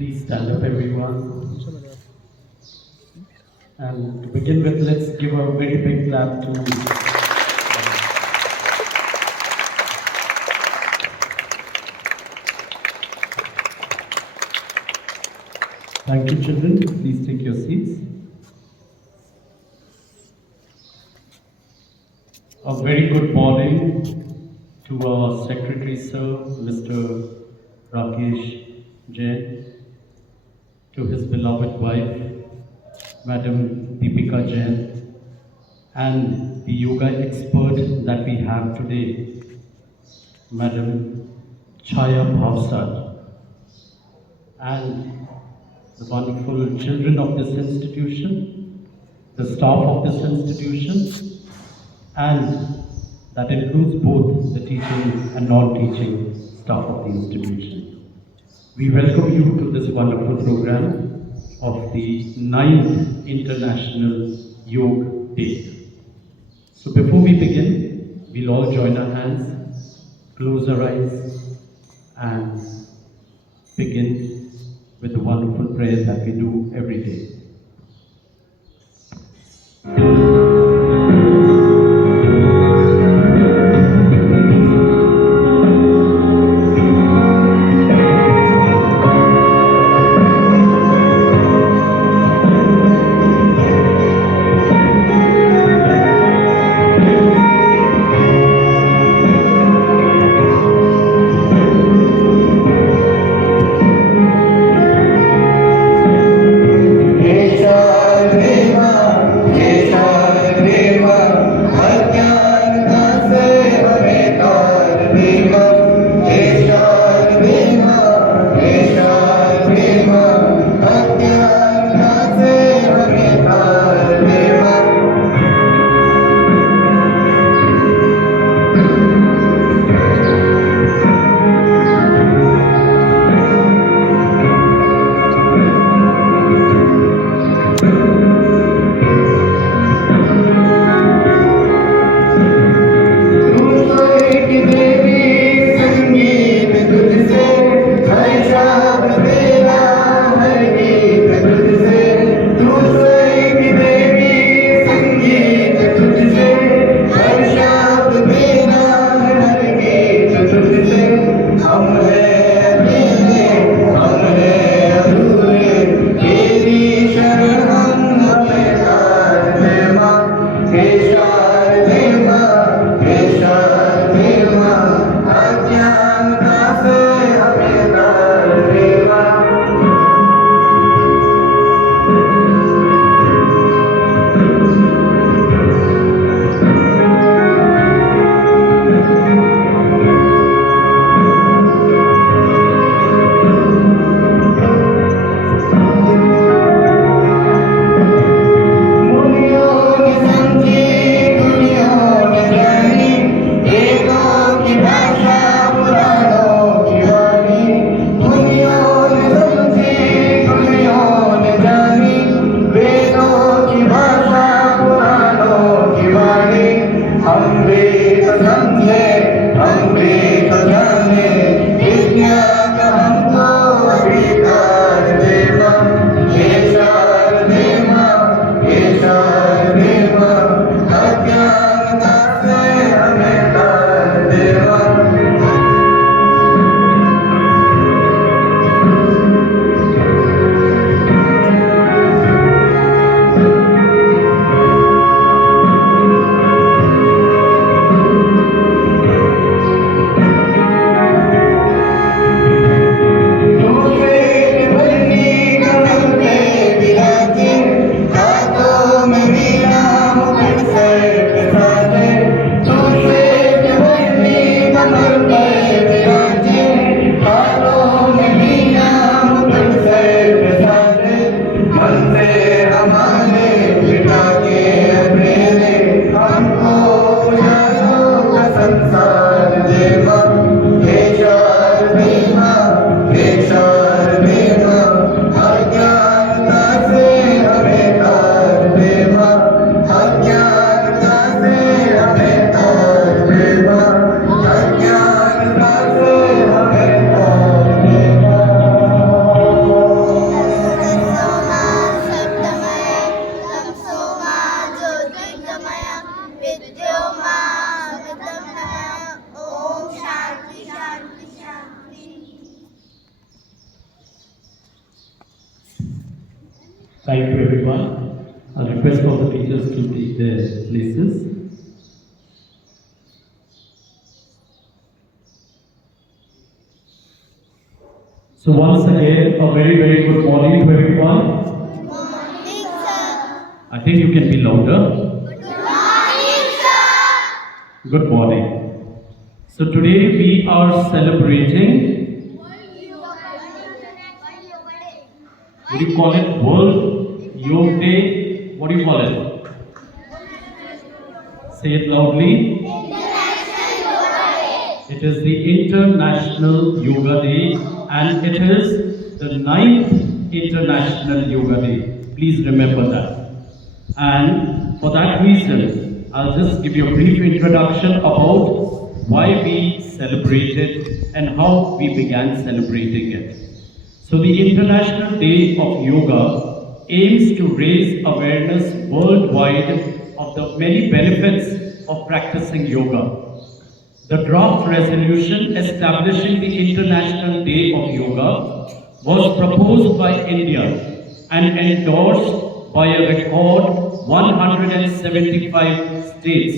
Please stand up, everyone. And to begin with, let's give a very big clap to. Thank you, children. Please take your seats. A very good morning to our Secretary, Sir, Mr. Rakesh Jain, to his beloved wife, Madam Deepika Jain, and the yoga expert that we have today, Madam Chaya Bhavsad, and the wonderful children of this institution, the staff of this institution, and that includes both the teaching and non-teaching staff of the institution. We welcome you to this wonderful program of the 9th International Yoga Day. So before we begin, we'll all join our hands, close our eyes, and begin with the wonderful prayer that we do every day. Kesha Thank you, everyone. I'll request all the teachers to take their places. So once again, a very, very good morning to everyone. Good morning, sir. I think you can be louder. Good morning, sir. Good morning. So today we are celebrating, what do you call it? World Yoga Day. What do you call it? Say it loudly. International Yoga Day. It is the International Yoga Day and it is the 9th International Yoga Day. Please remember that. And for that reason, I'll just give you a brief introduction about why we celebrate it and how we began celebrating it. So the International Day of Yoga aims to raise awareness worldwide of the many benefits of practicing yoga. The draft resolution establishing the International Day of Yoga was proposed by India and endorsed by a record 175 states.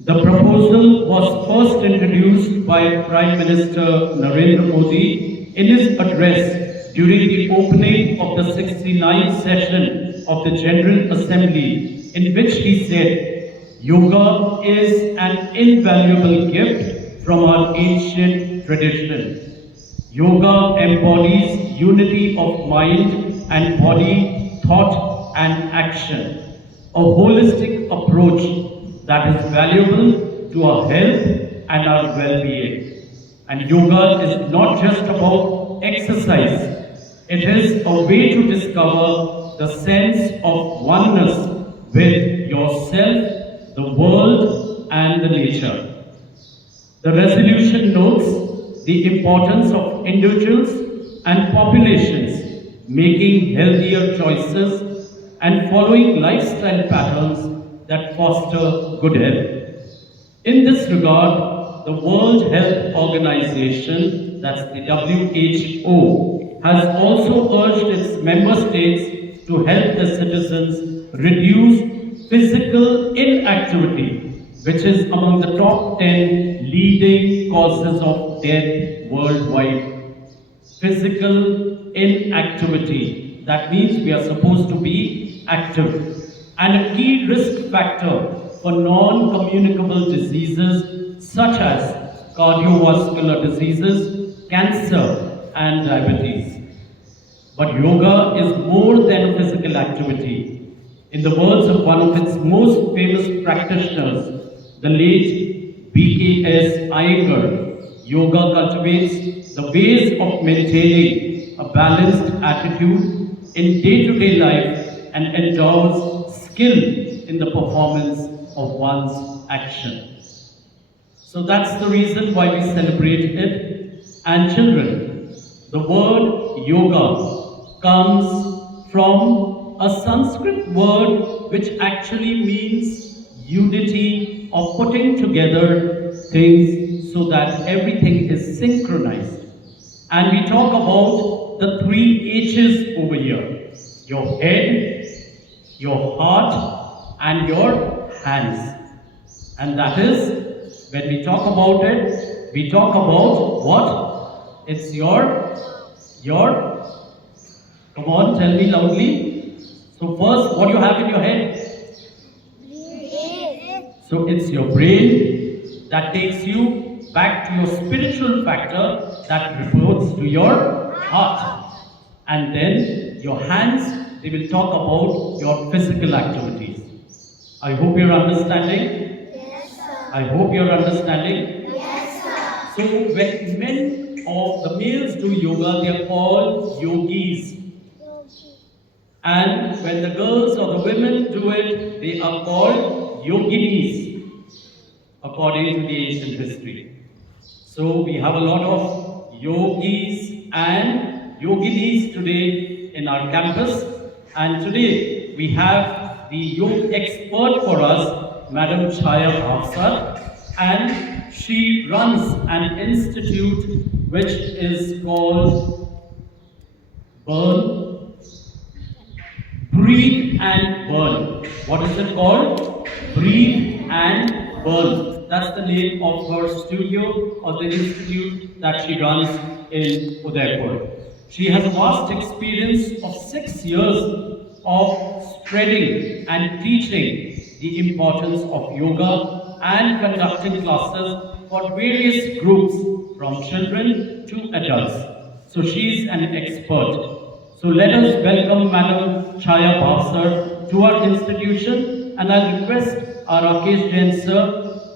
The proposal was first introduced by Prime Minister Narendra Modi in his address during the opening of the 69th session of the General Assembly, in which he said, "Yoga is an invaluable gift from our ancient tradition. Yoga embodies unity of mind and body, thought and action, a holistic approach that is valuable to our health and our well-being. And yoga is not just about exercise, it is a way to discover the sense of oneness with yourself, the world and the nature." The resolution notes the importance of individuals and populations making healthier choices and following lifestyle patterns that foster good health. In this regard, the World Health Organization, that's the WHO, has also urged its member states to help their citizens reduce physical inactivity, which is among the top 10 leading causes of death worldwide. Physical inactivity, that means we are supposed to be active, and a key risk factor for non-communicable diseases such as cardiovascular diseases, cancer and diabetes. But yoga is more than physical activity. In the words of one of its most famous practitioners, the late B.K.S. Iyengar, yoga cultivates the ways of maintaining a balanced attitude in day-to-day life and endows skill in the performance of one's action. So that's the reason why we celebrate it. And children, the word yoga comes from a Sanskrit word which actually means unity or putting together things so that everything is synchronized. And we talk about the 3 H's over here: your head, your heart and your hands. And that is, when we talk about it, we talk about what? It's your, come on, tell me loudly. So first, what do you have in your head? So it's your brain that takes you back to your spiritual factor that refers to your heart. And then your hands, they will talk about your physical activities. I hope you're understanding. Yes, sir. I hope you're understanding. Yes, sir. So when men or the males do yoga, they are called yogis. And when the girls or the women do it, they are called yoginis, according to the ancient history. So we have a lot of yogis and yoginis today in our campus. And today we have the yoga expert for us, Madam Chaya Bhavsar, and she runs an institute which is called Breathe and Burn. What is it called? Breathe and Burn. That's the name of her studio or the institute that she runs in Udaipur. She has a vast experience of 6 years of spreading and teaching the importance of yoga and conducting classes for various groups from children to adults. So she's an expert. So let us welcome Madam Chaya Bhavsar to our institution, and I request our Rakesh Jain sir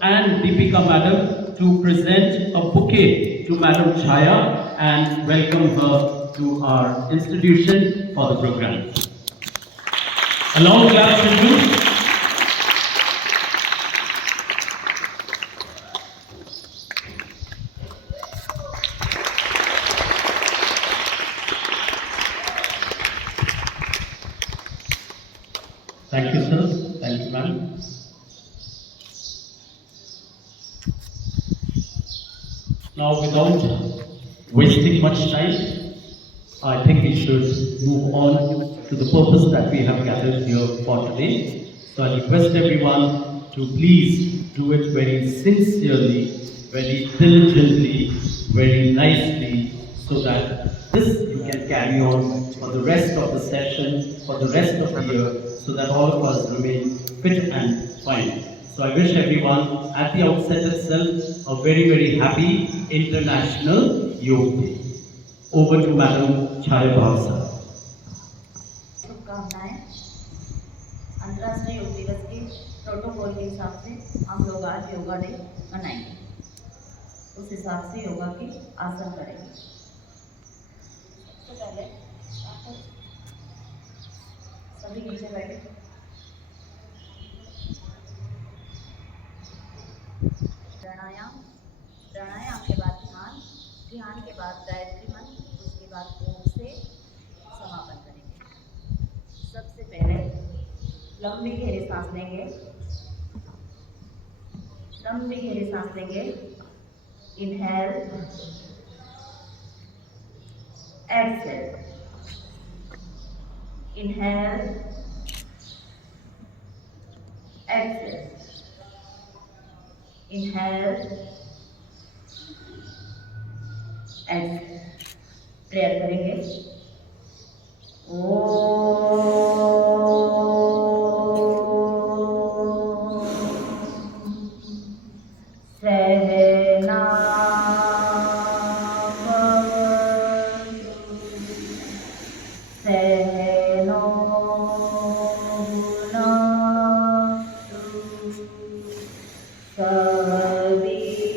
and Deepika Madam to present a bouquet to Madam Chaya and welcome her to our institution for the program. A long clap, children. Thank you, sir. Thank you, ma'am. Now, without wasting much time, I think we should move on to the purpose that we have gathered here for today. So I request everyone to please do it very sincerely, very diligently, very nicely, so that this you can carry on for the rest of the session, for the rest of the year, so that all of us remain fit and fine. So I wish everyone at the outset itself a very, very happy International Yoga Day. Over to Madam Chaya Bhavsar. शुभकामनाएं। अंतर्राष्ट्रीय योग दिवस के protocol के हिसाब से हम लोग आज योगा डे मनाएंगे। उस हिसाब से योगा के आसन करेंगे। सबसे पहले सभी नीचे बैठे। प्राणायाम, प्राणायाम के बाद ध्यान, ध्यान के बाद गायत्री मंत्र, उसके बाद ओम से समापन करेंगे। सबसे पहले लंबी गहरी सांस लेंगे, लंबी गहरी सांस लेंगे। Inhale, exhale, inhale, exhale, inhale, exhale. Prayer करेंगे। सहना सहनो सवीरं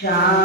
शांति।